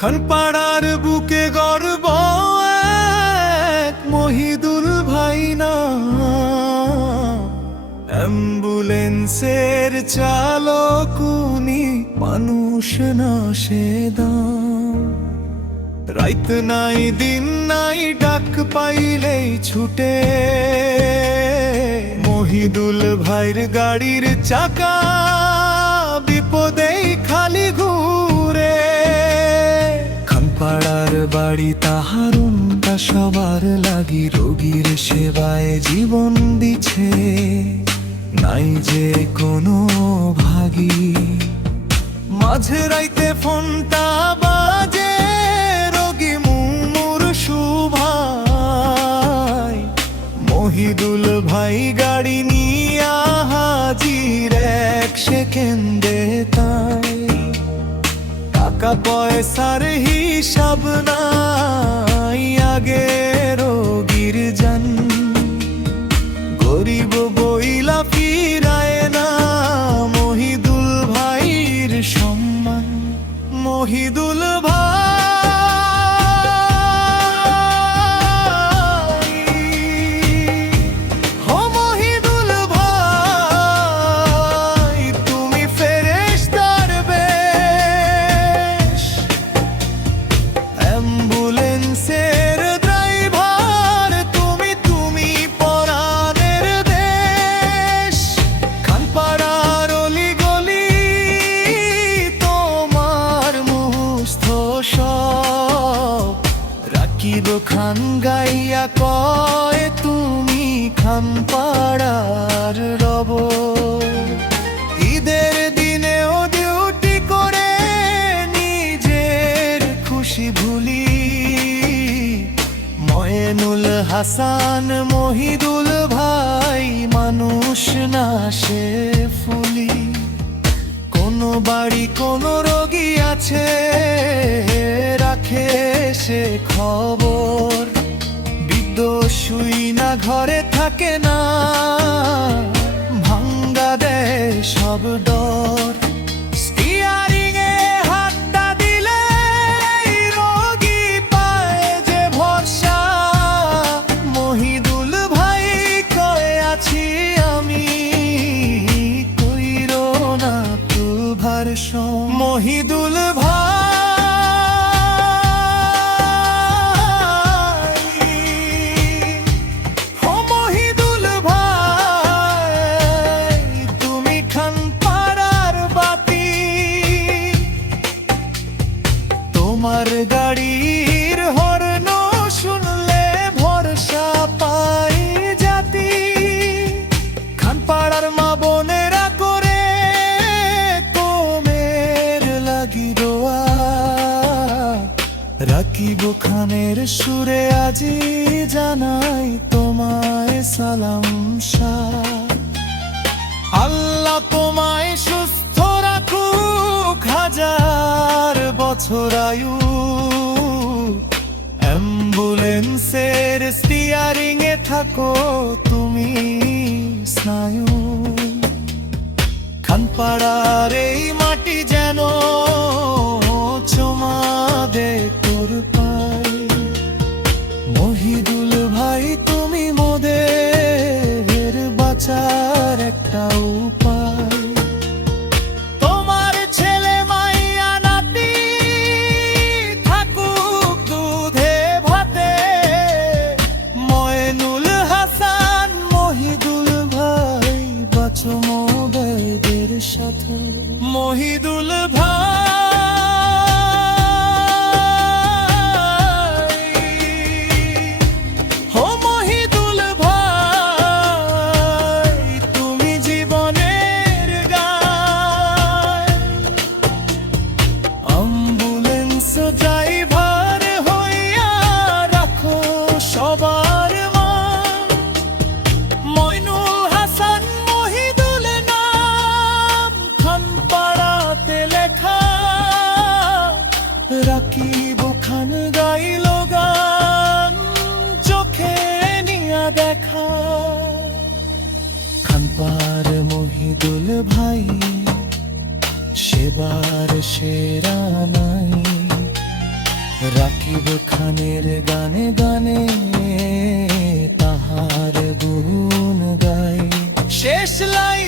খানপাড়ার বুকে গর্ব এক মহিদুল ভাই না, অ্যাম্বুলেন্সের চালক উনি, মানুষ না সে দাম। রাইত নাই দিন নাই ডাক পাইলেই ছুটে, মহিদুল ভাইয়ের গাড়ির চাকা বিপদেই খালি ঘুরে। খানপাড়ার বাড়ি তাহার উনটা সবার লাগি, রোগীর সেবায় জীবন দিছে, নাই যে কোনো ভাগী। মাঝে রাইতে ফোনটা বাজে, রোগী মুমূর্ষু ভাই, মহিদুল ভাই গাড়ি নিয়া হাজির এক সেকেন্ডে তাই। টাকা পয়সার হিসাব নাই, আগে রোগীর জান, গরিব বইলা ফিরায় না মহিদুল ভাইয়ের সম্মান। মহিদুল ভাই, ও মহিদুল ভাই, তুমি ফেরেশতার বেশ, অ্যাম্বুলেন্সের ড্রাইভার তুমি, তুমি পরাণের দেশ। খানপাড়ার অলিগলি তোমার মুখস্থ সব, রাকিব খান গাইয়া কয় তুমি খানপাড়ার রব। ঈদের দিনেও ডিউটি করে নিজের খুশি ভুলি, ময়নুল হাসান মহিদুল ভাই, মানুষ না সে ফুলি। কোনো বাড়ি কোনো রোগী আছে, রাখে সে খবর, বৃদ্ধ শুই না ঘরে থাকে না, ভাঙ্গা দেয় সব ডর। স্টিয়ারিংয়ে হাতটা দিলে রোগী পায় যে ভরসা, মহিদুল ভাই কয়ে আছি আমি, কইরো না তুভার সম। মহিদুল ভাই, ও মহিদুল ভাই, তুমি খানপাড়ার বাতি, তোমার গাড়ির হর্ন শুনলে ভরসা পাই জাতি। খানপাড়ার মা বোনেরা করে কোমের লাগি দোয়া, রাকিব খানের সুরে আজি জানাই তোমায় সালাম শাহ। আল্লাহ তোমায় সুস্থ রাখুক, হাজার বছর আয়ু, অ্যাম্বুলেন্সের স্টিয়ারিংয়ে থাকো তুমি স্নায়ু। খানপাড়ার এই মাটি যেন চুমা দে তোর পাই, মহিদুল ভাই তুমি মোদের বাঁচার একটা উপায়। তোমার ছেলে মাইয়া নাতি থাকুক দুধে ভাতে, ময়নুল হাসান মহিদুল ভাই, বাঁচো মোদের সাথে। মহিদুল ভাই, ও মহিদুল ভাই, তুমি জীবনের গায়। অ্যাম্বুলেন্স ড্রাইভার হইয়া রাখো সবার মান, মইনুল হাসান মহিদুল নাম খানপাড়াতে লেখা। রাকিব খান গাইল গান, চোখে নিয়া দেখা। খানপাড় মহিদুল ভাই, সেবার সেরা নাই, রাকিব খানের গানে গানে তাহার গুণ গাই শেষ লাই